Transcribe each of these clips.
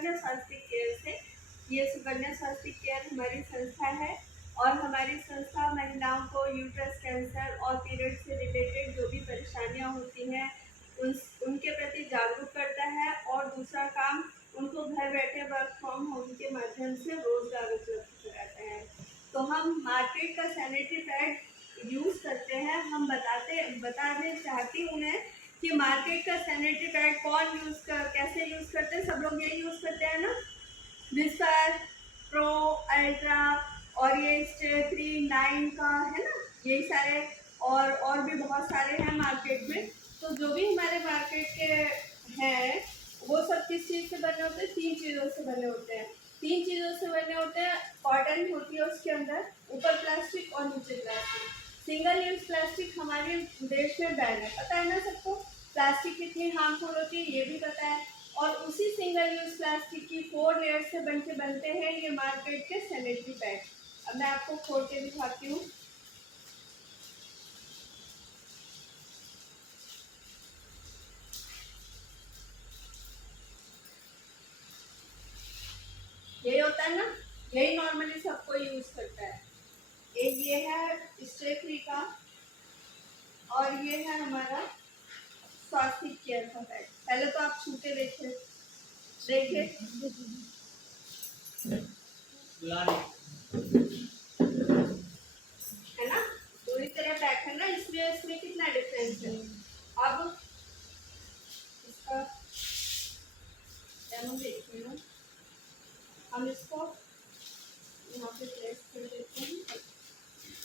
सुकन्या स्वास्थ्य केयर से। ये सुकन्या स्वास्थ्य केयर हमारी संस्था है और हमारी संस्था महिलाओं को यूट्रस कैंसर और पीरियड से रिलेटेड जो भी परेशानियां होती हैं उनके प्रति जागरूक करता है, और दूसरा काम उनको घर बैठे वर्क फ्रॉम होम के माध्यम से रोजगार उपलब्ध कराता है। तो हम मार्केट का सैनिटरी पैड यूज़ करते हैं। हम बताने चाहती हूँ उन्हें कि मार्केट का सैनिटरी पैड कौन कैसे यूज़ करते हैं। सब लोग यही यूज़ करते हैं ना, विस्पर, प्रो, अल्ट्रा और ये स्टे 3, 9 का है ना, यही सारे और भी बहुत सारे हैं मार्केट में। तो जो भी हमारे मार्केट के हैं वो सब किस चीज़ से बने होते हैं? 3 चीज़ों से बने होते हैं। 3 चीज़ों से बने होते हैं। कॉटन होती है उसके अंदर, ऊपर प्लास्टिक और नीचे प्लास्टिक। सिंगल यूज प्लास्टिक हमारे देश में बैन है, पता है ना सबको। प्लास्टिक कितनी हार्मफुल होती है ये भी पता है। और उसी सिंगल यूज प्लास्टिक की 4 लेयर से बनते हैं ये मार्केट के सैनिटरी पैड। अब मैं आपको खोल के दिखाती हूँ। यही होता है ना, यही नॉर्मली सबको यूज करता है। एक ये है स्टे फ्री का और ये है हमारा स्वास्थ्य केयर का पैड। पहले तो आप छू के देखिए है ना, पूरी तरह पैक है ना, इसलिए इसमें कितना डिफरेंस है। अब इसका डेमो देखिए ना, हम इसको यहाँ पे प्लेस कर देते हैं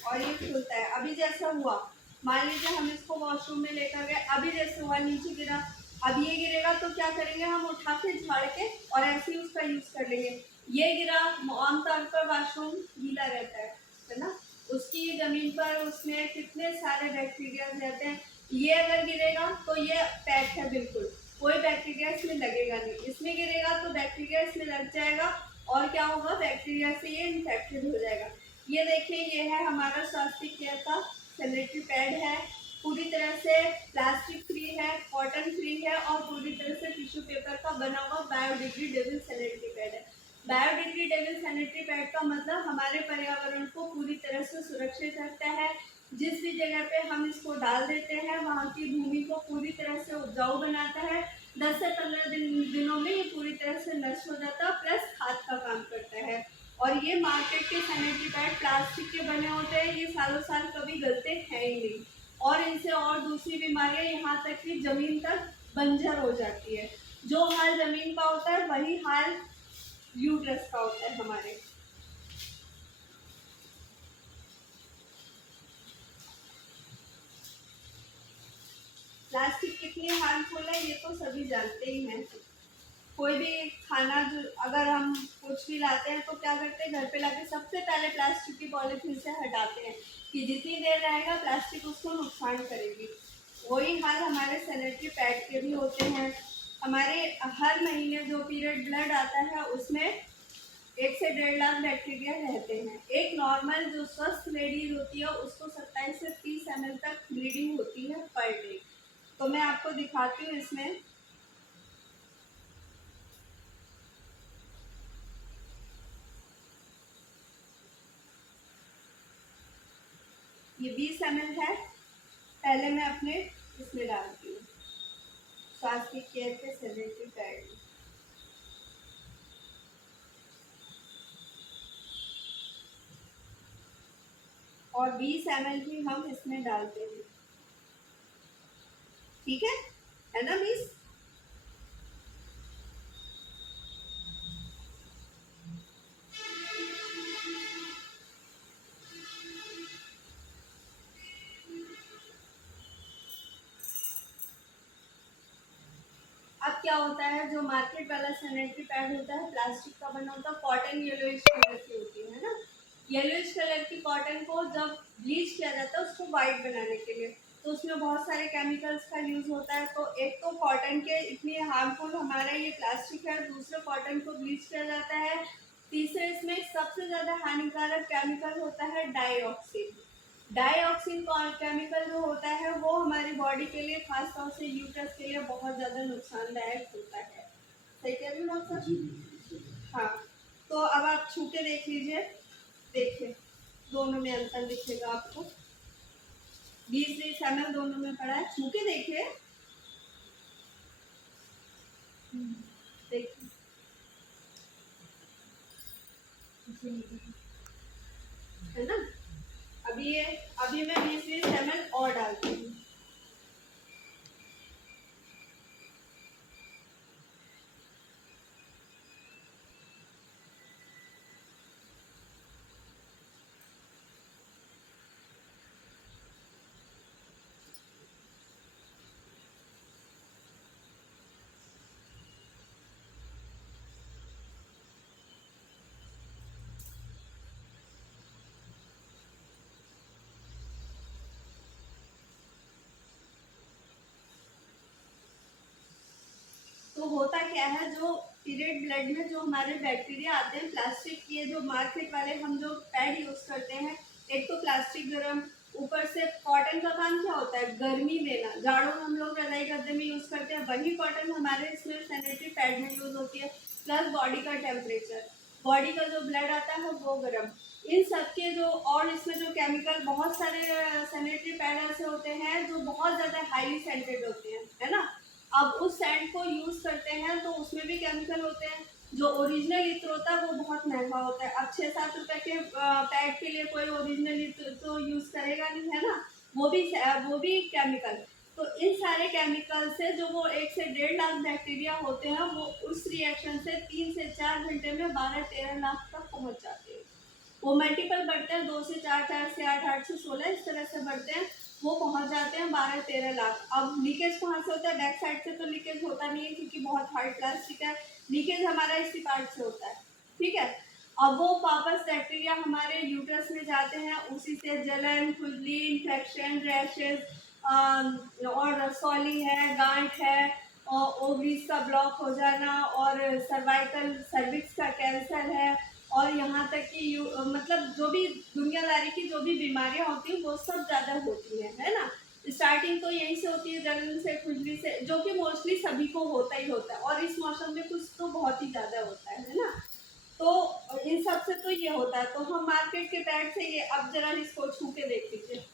और ये खुलता है। अभी जैसा हुआ, मान लीजिए हम इसको वॉशरूम में लेकर गए, अभी जैसे हुआ नीचे गिरा, अब ये गिरेगा तो क्या करेंगे, हम उठा के झाड़ के और ऐसे ही उसका यूज कर लेंगे। ये गिरा, आमतौर पर वॉशरूम गीला रहता है ना, उसकी जमीन पर उसमें कितने सारे बैक्टीरिया रहते हैं। ये अगर गिरेगा तो ये पैक है, बिल्कुल कोई बैक्टीरिया इसमें लगेगा नहीं। इसमें गिरेगा तो बैक्टीरिया इसमें लग जाएगा और क्या होगा, बैक्टीरिया से ये इन्फेक्टेड हो जाएगा। ये देखिए, ये है हमारा स्वास्थ्य केयर का सैनिटरी पैड है। पूरी तरह से प्लास्टिक फ्री है, कॉटन फ्री है और पूरी तरह से टिश्यू पेपर का बना हुआ बायोडिग्रेडेबल सैनिटरी पैड है। बायोडिग्रेडेबल सैनिटरी पैड का मतलब हमारे पर्यावरण को पूरी तरह से सुरक्षित रखता है। जिस भी जगह पे हम इसको डाल देते हैं वहाँ की भूमि को पूरी तरह से उपजाऊ बनाता है। 10 से 15 दिनों में ये पूरी तरह से नष्ट हो जाता है, प्लस खाद का काम करता है। और ये मार्केट के सैनिटरी पैड प्लास्टिक के बने होते हैं, ये सालों साल कभी गलते हैं ही नहीं, और इनसे और दूसरी बीमारियां, यहाँ तक कि जमीन तक बंजर हो जाती है। जो हाल जमीन का होता है वही हाल यूट्रस का होता है हमारे। प्लास्टिक कितनी हार्मफुल है ये तो सभी जानते ही हैं। कोई भी खाना जो अगर हम कुछ भी लाते हैं तो क्या करते हैं, घर पे लाके सबसे पहले प्लास्टिक की पॉलीथीन से हटाते हैं कि जितनी देर रहेगा प्लास्टिक उसको नुकसान करेगी। वही हाल हमारे सैनिटरी पैड के भी होते हैं। हमारे हर महीने जो पीरियड ब्लड आता है उसमें 1 से 1.5 लाख बैक्टीरिया रहते हैं। एक नॉर्मल जो स्वस्थ लेडीज होती है उसको 27 से 30 ml तक ब्लीडिंग होती है पर डे। तो मैं आपको दिखाती हूँ इसमें। ये 20 ml है, पहले मैं अपने इसमें डालती हूँ स्वास्थ्य केयर के सैनिटरी पैड में। और 20 ml भी हम इसमें डालते हैं, ठीक है ना 20। अब क्या होता है, जो मार्केट वाला सैनिटरी पैड होता है प्लास्टिक का बना होता है, कॉटन येलोइश कलर की होती है ना। येलोइश कलर की कॉटन को जब ब्लीच किया जाता है उसको वाइट बनाने के लिए, तो उसमें बहुत सारे केमिकल्स का यूज होता है। तो एक तो कॉटन के इतनी हार्मफुल हमारा ये प्लास्टिक है, दूसरे कॉटन को ब्लीच किया जाता है, तीसरे इसमें सबसे ज़्यादा हानिकारक केमिकल होता है डाइऑक्सिन। डाइऑक्सिन केमिकल जो होता है वो हमारी बॉडी के लिए, खासतौर से यूट्रस के लिए बहुत ज़्यादा नुकसानदायक होता है। सही कह रही हूँ डॉक्टर? आप छू के देख लीजिए, देखिए दोनों में अंतर दिखेगा आपको। 20-20 ml दोनों में पड़ा है, छू के देखिए, देखिए है ना। अभी मैं 20-20 ml और डालती हूँ। तो होता क्या है, जो पीरियड ब्लड में जो हमारे बैक्टीरिया आते हैं, प्लास्टिक के जो मार्केट वाले हम जो पैड यूज करते हैं, एक तो प्लास्टिक गर्म, ऊपर से कॉटन का काम क्या होता है, गर्मी देना। जाड़ों में हम लोग रजाई गद्दे में यूज करते हैं, वही कॉटन हमारे इसमें सैनिटरी पैड में यूज होती है। प्लस बॉडी का टेम्परेचर, बॉडी का जो ब्लड आता है वो गर्म, इन सब के जो, और इसमें जो केमिकल, बहुत सारे सैनिटरी पैड ऐसे होते हैं जो बहुत ज़्यादा हाईली सेंटेड होते हैं, है ना। अब उस सैंड को यूज करते हैं तो उसमें भी केमिकल होते हैं। जो ओरिजिनल इत्र होता है वो बहुत महंगा होता है। अब 6-7 रुपए के पैड के लिए कोई ओरिजिनल इत्र तो यूज करेगा नहीं, है ना, वो भी केमिकल। तो इन सारे केमिकल से जो वो 1 से 1.5 लाख बैक्टीरिया होते हैं, वो उस रिएक्शन से 3 से 4 घंटे में 12-13 लाख तक पहुंच जाते हैं। वो मल्टीपल बढ़ते हैं, 2 से 4, 4 से 8, 8 से 16, इस तरह से बढ़ते हैं, वो पहुंच जाते हैं 12-13 लाख। अब लीकेज कहाँ से होता है, बैक साइड से तो लीकेज होता नहीं है क्योंकि बहुत हार्ड प्लास्टिक है। लीकेज हमारा इसी पार्ट से होता है, ठीक है। अब वो वापस बैक्टीरिया हमारे यूट्रस में जाते हैं, उसी से जलन, खुजली, इन्फेक्शन, रैशेज, और रसौली है, गांठ है, और ओवरीज का ब्लॉक हो जाना, और सर्विक्स का कैंसर है, और यहाँ तक कि मतलब जो भी दुनियादारी की जो भी बीमारियां होती हैं वो सब ज़्यादा होती हैं, है ना। स्टार्टिंग तो यहीं से होती है, जलन से, खुजली से, जो कि मोस्टली सभी को होता ही होता है, और इस मौसम में कुछ तो बहुत ही ज़्यादा होता है ना। तो इन सब से तो ये होता है। तो हम मार्केट के पैड से ये, अब जरा इसको छू के देख लीजिए,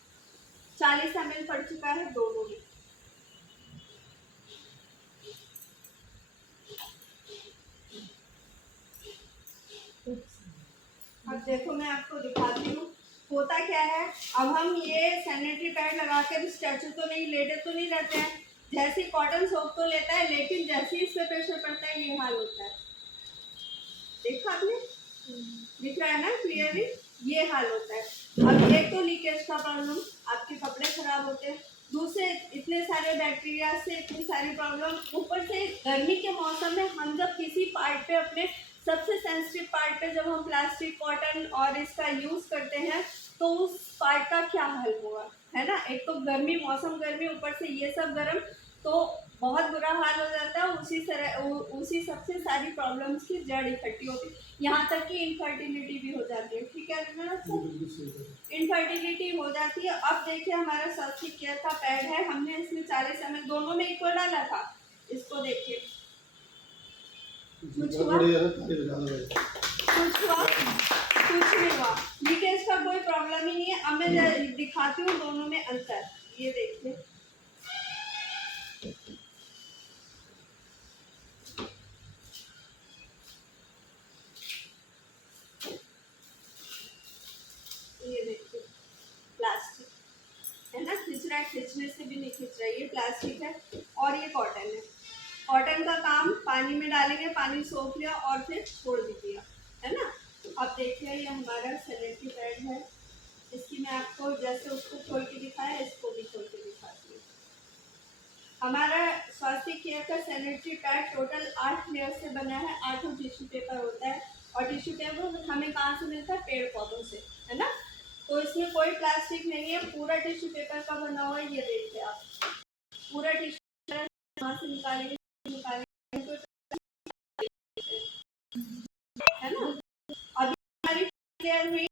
40 ml पड़ चुका है दोनों में। अब देखो मैं आपको दिखाती हूँ होता क्या है। अब हम ये सैनिटरी पैड लगा के स्टैचू तो नहीं, लेटे तो नहीं रहते हैं, जैसे कॉटन सोप तो लेता है, लेकिन जैसे ही इस पे प्रेशर पड़ता है ये हाल होता है। देखा आपने, दिख रहा है ना क्लियरली, ये हाल होता है। अब एक तो लीकेज का प्रॉब्लम, आपके कपड़े खराब होते हैं, दूसरे इतने सारे बैक्टीरिया से इतनी सारी प्रॉब्लम, ऊपर से गर्मी के मौसम में हम जब किसी पार्ट पे, अपने सबसे सेंसिटिव पार्ट पे जब हम प्लास्टिक, कॉटन और इसका यूज करते हैं, तो उस पार्ट का क्या हाल होगा, है ना। एक तो गर्मी, मौसम गर्मी, ऊपर से ये सब गर्म, तो बहुत बुरा हाल हो जाता है। उसी सबसे सारी प्रॉब्लम्स की जड़ इकट्ठी होती है, यहाँ तक कि इनफर्टिलिटी भी हो जाती है, ठीक है ना सर, इनफर्टिलिटी हो जाती है। अब देखिए हमारा स्वास्थ्य केयर का पैड है, हमने इसमें 40 ml दोनों में इक्वल डाला था, इसको देखिए कुछ हुआ, कुछ नहीं हुआ, लीकेज का कोई प्रॉब्लम ही नहीं है। अब मैं दिखाती हूँ दोनों में अंतर, ये देखिए, ये देखिए प्लास्टिक है ना, खींच रहा है, खींचने से भी नहीं खींच रहा है, ये प्लास्टिक है और ये कॉटन है। कॉटन का काम पानी में डालेंगे, पानी सोख लिया और फिर छोड़ दीजिएगा, है ना। अब देखिए ये हमारा सैनिटरी पैड है, इसकी मैं आपको जैसे उसको खोल के दिखाया, इसको भी खोल के दिखाती हूँ। हमारा स्वास्थ्य केयर का सैनिटरी पैड टोटल 8 लेयर से बना है, 8 टिश्यू पेपर होता है, और टिश्यू पेपर हमें कहाँ से मिलता है, पेड़ पौधों से, है ना। तो इसमें कोई प्लास्टिक नहीं है, पूरा टिश्यू पेपर का बना हुआ है, ये देखिए आप, पूरा टिश्यू कहाँ से निकालेंगे, है ना। अभी हमारी लेयर हुई,